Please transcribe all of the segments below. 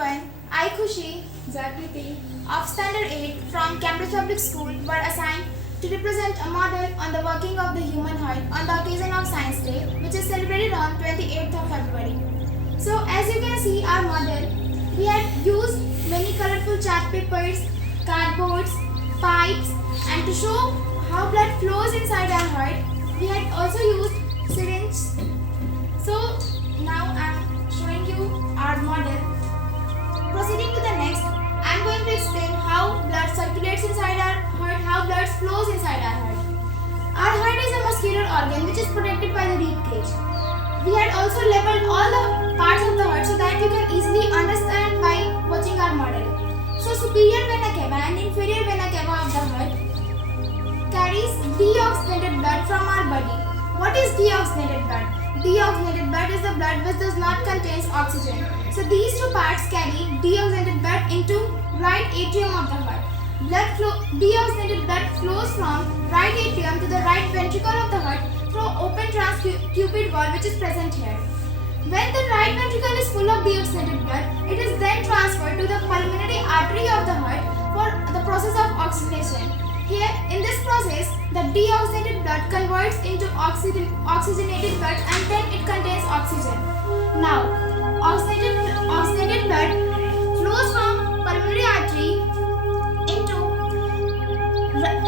everyone. I, Khushi, Zagriti. of Standard 8 from Cambridge Public School were assigned to represent a model on the working of the human heart on the occasion of Science Day, which is celebrated on 28th of February. So as you can see our model, we had used many colorful chart papers, cardboards, pipes, and to show how blood flows inside our heart, we had also used syringes. So now I am showing you our model. Proceeding to the next, I am going to explain how blood circulates inside our heart, how blood flows inside our heart. Our heart is a muscular organ which is protected by the rib cage. We had also labeled all the parts of the heart so that you can easily understand by watching our model. So superior vena cava and inferior vena cava of the heart carries deoxygenated blood from our body. What is deoxygenated blood? Deoxygenated blood is the blood which does not contain oxygen. So these two parts carry deoxygenated blood into right atrium of the heart. Deoxygenated blood flows from right atrium to the right ventricle of the heart through open transcupid valve which is present here. When the right ventricle is full of deoxygenated blood, it is then transferred to the pulmonary artery of the heart for the process of oxygenation. Here, in this process, the deoxygenated blood converts into oxygenated blood and then it contains oxygen. Now, oxygenated blood flows from pulmonary artery into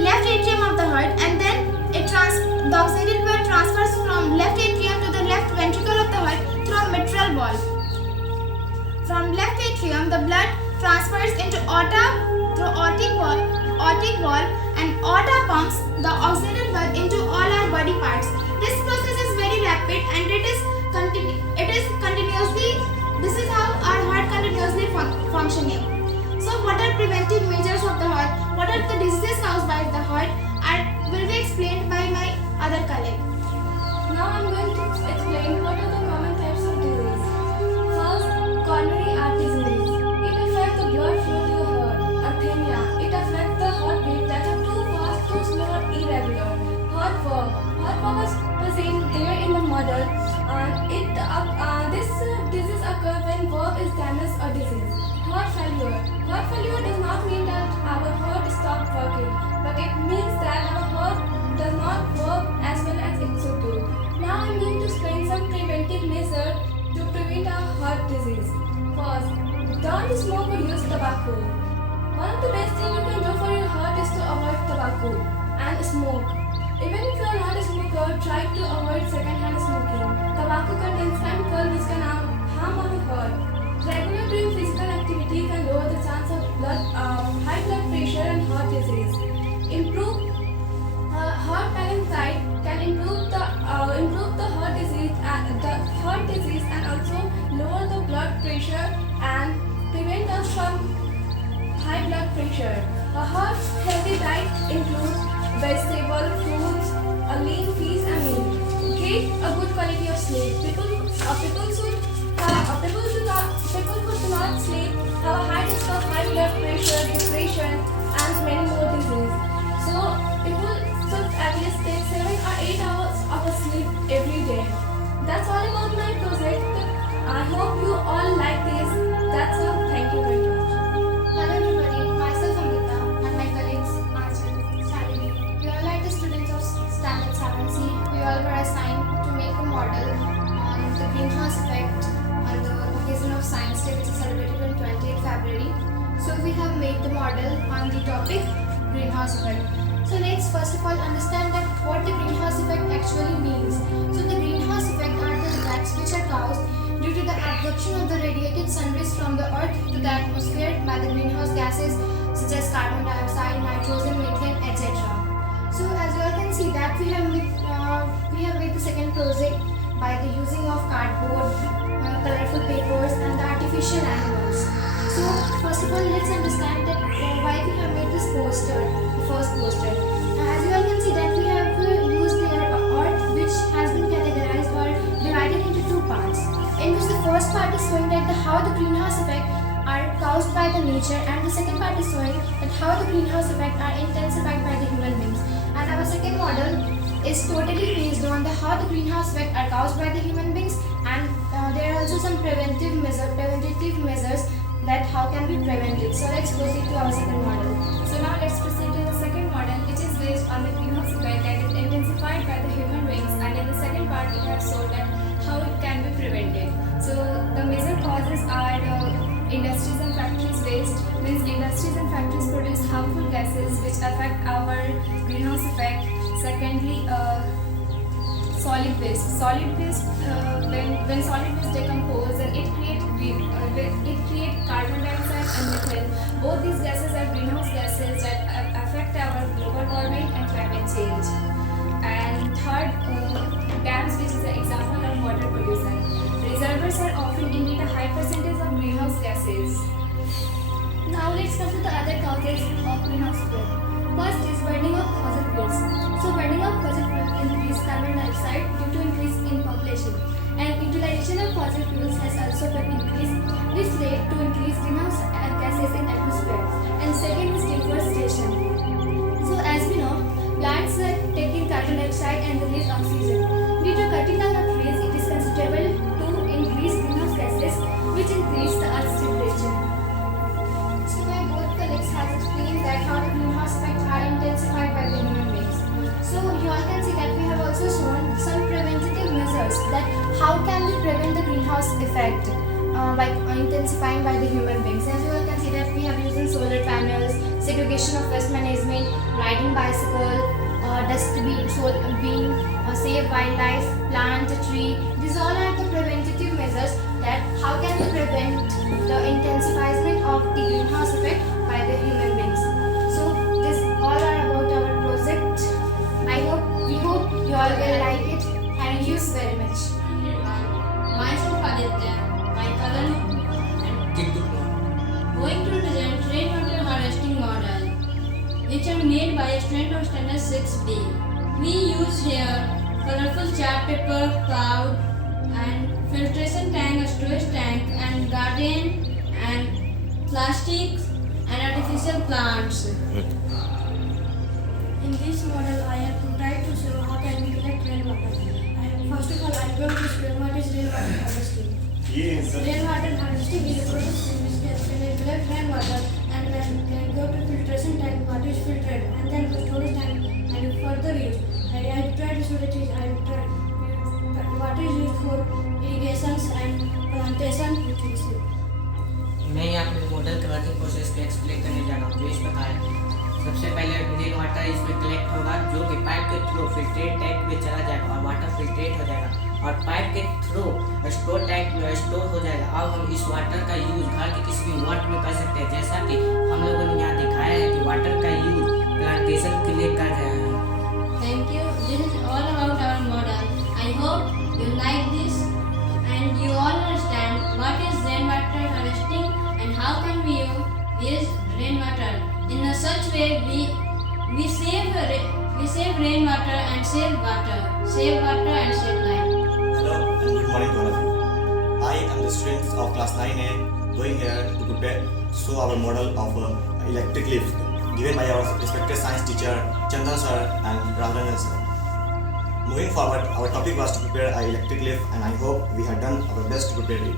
left atrium of the heart and then the oxygenated blood transfers from left atrium to the left ventricle of the heart through a mitral valve. From left atrium, the blood transfers into aorta through aortic valve and aorta pumps the oxygenated blood into all our body parts. This process is very rapid and this is how our heart continuously functioning. So what are preventive measures of the heart? What are the diseases caused by the heart? Will be explained by my other colleague. Now I'm going to explain what are the common types of disease. First, coronary heart disease. It affects the blood flow to the heart. Arrhythmia. It affects the heartbeat that are too fast, too slow, or irregular. Heartworm. Heartworm is present there in the model, and this disease occurs when valve is damaged or diseased. Heart failure. Heart failure does not mean that our heart stopped working, but it means that our heart does not work as well as it should do. Now I mean to explain some preventive measures to prevent our heart disease. First, don't smoke or use tobacco. One of the best things you can do for your heart is to avoid tobacco and smoke. Even if you are not a smoker, try to avoid second-hand smoking. Tobacco contains chemicals which can harm our heart. Regular doing physical activity can lower the chance of high blood pressure and heart disease. Improve heart balance diet can improve the heart disease and also lower the blood pressure and prevent us from high blood pressure. A heart healthy diet includes vegetable, fruits, a lean fish and meat. Get a good quality of sleep. People who do not sleep have a high risk of high blood pressure, depression, and many more diseases. So people should at least take 7 or 8 hours of sleep every day. That's all about my project. I hope you all like this. That's all. Thank you very much. Hello everybody, myself Amrita and my colleagues Arjun, Shalini. We all are the students of Standard 7C. We all were assigned to make a model on the greenhouse effect on the occasion of Science Day, which is celebrated on 28th February. So we have made the model on the topic greenhouse effect. So let's first of all understand that what the greenhouse effect actually means. So the greenhouse effect are the effects which are caused due to the absorption of the radiated sun rays from the earth to the atmosphere by the greenhouse gases such as carbon dioxide, nitrogen, methane, etc. So as you all can see that we have made the second project by the using of cardboard, colorful papers and the artificial animals. So first of all let's understand that why we have made this poster, the first poster. As you all can see that we have used the earth which has been categorized or divided into two parts, in which the first part is showing that how the greenhouse effect are caused by the nature and the second part is showing that how the greenhouse effect are intensified by the human beings. And our second model is totally based on how the greenhouse effect are caused by the human beings, and there are also some preventative measures that how can we prevent it. So let's proceed to our second model. So now let's proceed to the second model, which is based on the greenhouse effect that is intensified by the human beings, and in the second part we have shown that how it can be prevented. So the major causes are industries and factories waste, means industries and factories produce harmful gases which affect our greenhouse effect. Secondly, solid waste. Solid waste, when solid waste decompose, then it creates carbon dioxide and methane. Both these gases are greenhouse gases that affect our global warming and climate change. And third, dams, which is an example of water pollution. Reservoirs are often emit a high percentage of greenhouse gases. Now let's come to the other causes of greenhouse effect. First is burning of fossil fuels. So burning of fossil fuels increase carbon dioxide due to increase in population, and utilization of fossil fuels has also been increased. This led to increased greenhouse gases in atmosphere. And second is deforestation. So as we know, plants are taking carbon dioxide and release oxygen. Due to cutting down of trees, it is considerable to increase greenhouse gases, which increase the Earth's temperature. So my both colleagues has explained that how the greenhouse effects are intensified by the human beings. So you all can see that we have also shown some preventative measures that how can we prevent the greenhouse effect by intensifying by the human beings. As you all can see that we have used solar panels, segregation of waste management, riding bicycle, dustbin, save wildlife, plant a tree. These all are the preventative measures that how can we prevent the intensification of the greenhouse effect by the human beings. So this all are about our project. We hope you all will like it. Thank you very much. Myself Aditya, my cousin going to present rainwater harvesting model, which are made by a student of standard 6B. We use here colorful chart paper, cloud, and filtration tank, a storage tank, and garden, and plastics, and artificial plants. In this model, I have tried to show how can we collect rainwater. First of all, I am going to explain what is rainwater harvesting. Yes. Rainwater harvesting is a process in which we collect rainwater and then go to filtration tank, water is filtered, and then to storage tank and further use. I tried to show that water is used for irrigations and plantation. मैं यहाँ अपने model के working process को explain करने जा रहा हूँ। तो इस प्रकार सबसे पहले रेन वाटर इसमें कलेक्ट होगा, जो कि पाइप के थ्रू फिल्ट्रेट टैंक में चला जाएगा और वाटर फिल्ट्रेट हो जाएगा और पाइप के थ्रू स्टोर टैंक में स्टोर हो जाएगा। अब हम इस वाटर का यूज घर के किसी भी वाट में कर सकते हैं, जैसा कि हम लोगों ने यहाँ दिखाया है कि वाटर का यूज प्लांटेशन के लिए कर रहे हैं। Thank you. This is all about our model. I hope you like this and you all understand what is rainwater harvesting and how can we use rainwater. In a such way, we save rainwater and save water and save life. Hello and good morning to all of you. I am the student of class 9A going here to prepare show our model of electric lift given by our respected science teacher Chandan sir and Raman sir. Moving forward, our topic was to prepare an electric lift and I hope we have done our best to prepare it.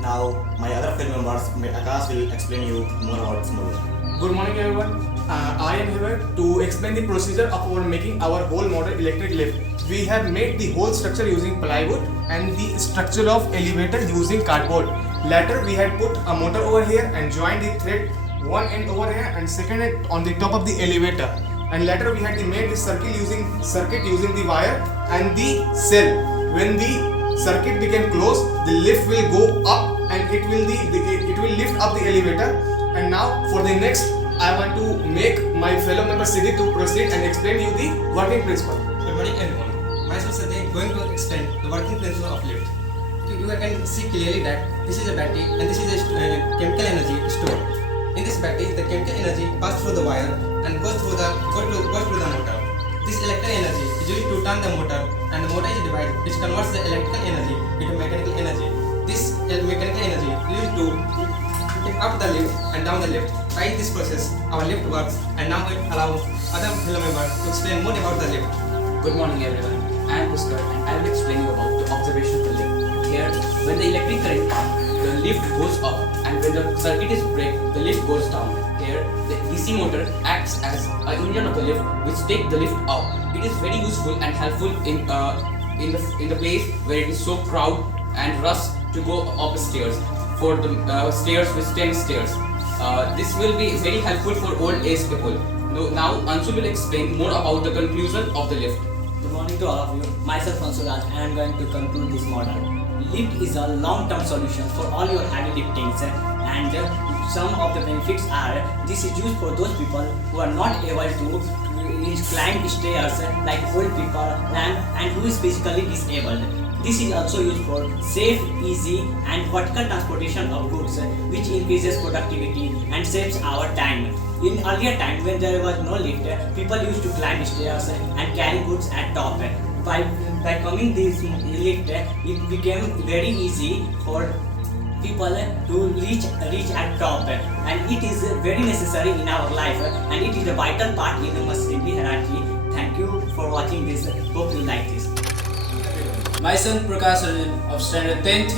Now, my other fellow members, Akash will explain you more about this model. Good morning everyone. I am here to explain the procedure of our making our whole model electric lift. We have made the whole structure using plywood and the structure of elevator using cardboard. Later we had put a motor over here and joined the thread one end over here and second end on the top of the elevator. And later we had made the circuit using the wire and the cell. When the circuit became closed, the lift will go up and it will lift up the elevator. And now for the next, I want to make my fellow member Siddhi to proceed and explain you the working principle. Good morning everyone. Myself Siddhi going to explain the working principle of lift. You can see clearly that this is a battery and this is a chemical energy stored. In this battery, the chemical energy passes through the wire and goes through the motor. This electrical energy is used to turn the motor, and the motor is a device which converts the electrical energy into mechanical energy. This mechanical energy is used to pick up the lift and down the lift. By this process, our lift works, and now we allow other fellow members to explain more about the lift. Good morning everyone. I am Puskar and I will explain you about the observation of the lift. Here, when the electric current passes, the the lift goes up, and when the circuit is break, the lift goes down. Here, the DC motor acts as an engine of the lift, which take the lift up. It is very useful and helpful in the place where it is so crowded and rush to go up the stairs. For the stairs with 10 stairs, this will be very helpful for old age people. Now, Anshu will explain more about the conclusion of the lift. Good morning to all of you. Myself Ansuraj, and I am going to conclude this model. Lift is a long-term solution for all your heavy liftings, and some of the benefits are: this is used for those people who are not able to climb stairs, like old people and who is physically disabled. This is also used for safe, easy and vertical transportation of goods, which increases productivity and saves our time. In earlier time, when there was no lift, people used to climb stairs and carry goods at top. By coming this lift, it became very easy for people to reach at top, and it is very necessary in our life, and it is a vital part in the machinery hierarchy. Thank you for watching this. Hope you like this. Myself Prakash Arjun of standard 10th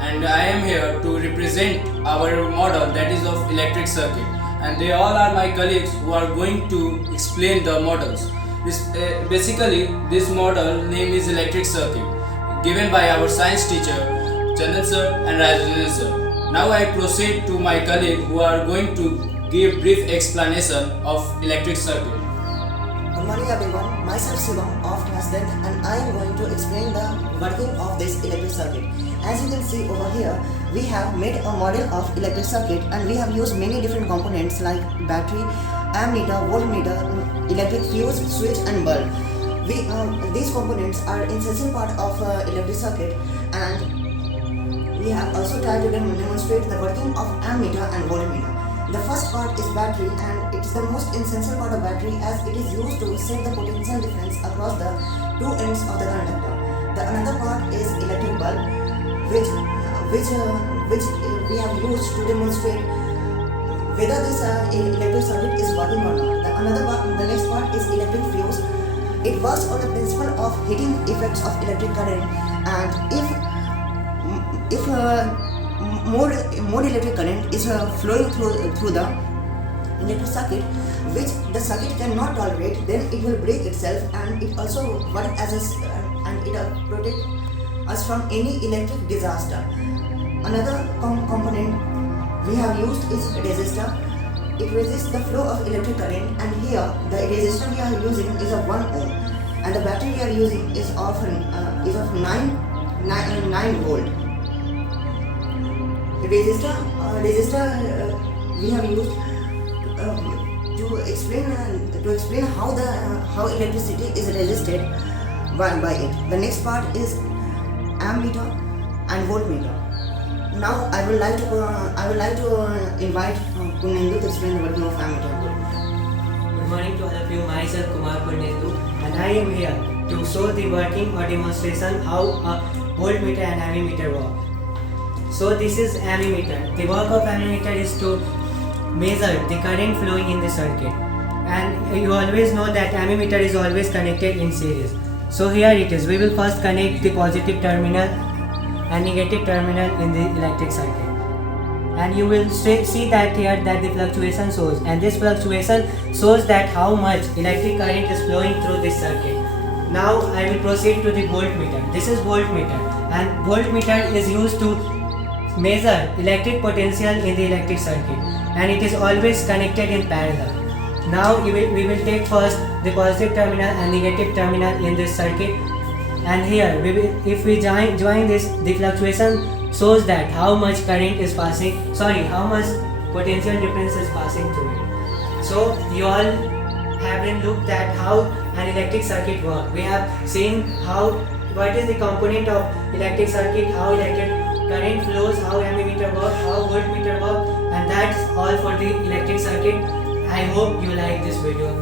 and I am here to represent our model, that is of electric circuit, and they all are my colleagues who are going to explain the models. Basically this model name is electric circuit, given by our science teacher Chandan sir and Rajan sir. Now I proceed to my colleague who are going to give brief explanation of electric circuit. Good morning everyone, myself Shivam of class 10 and I am going to explain the working of this electric circuit. As you can see over here, we have made a model of electric circuit and we have used many different components like battery, ammeter, voltmeter, electric fuse, switch and bulb. These components are an essential part of electric circuit, and we have also tried to demonstrate the working of ammeter and voltmeter. The first part is battery, and it is the most essential part of battery as it is used to set the potential difference across the two ends of the conductor. The another part is electric bulb, which we have used to demonstrate whether this electric circuit is working or not. The next part is electric fuse. It works on the principle of heating effects of electric current, and if more electric current is flowing through the electric circuit, which the circuit cannot tolerate, then it will break itself, and it also works as and it protects us from any electric disaster. Another component we have used is resistor. It resists the flow of electric current, and here the resistor we are using is of 1 ohm, and the battery we are using is of 9 volt. Resistor we have used to explain how electricity is resisted by it. The next part is ammeter and voltmeter. Now I would like to invite Punendu to explain the working of ammeter and voltmeter. Good morning to all of you. Myself Kumar Punendu, and I am here to show the working or demonstration how a voltmeter and ammeter work. So this is ammeter. The work of ammeter is to measure the current flowing in the circuit, and you always know that ammeter is always connected in series. So here it is. We will first connect the positive terminal and negative terminal in the electric circuit, and you will see that here that the fluctuation shows, and this fluctuation shows that how much electric current is flowing through this circuit. Now I will proceed to the voltmeter. This is voltmeter, and voltmeter is used to measure electric potential in the electric circuit, and it is always connected in parallel. Now we will take first the positive terminal and negative terminal in this circuit, and here if we join this, the fluctuation shows that how much current is passing, how much potential difference is passing through it. So you all have been looked at how an electric circuit works. We have seen what is the component of electric circuit, how electric current flows, how ammeter works, how voltmeter works, and that's all for the electric circuit. I hope you like this video.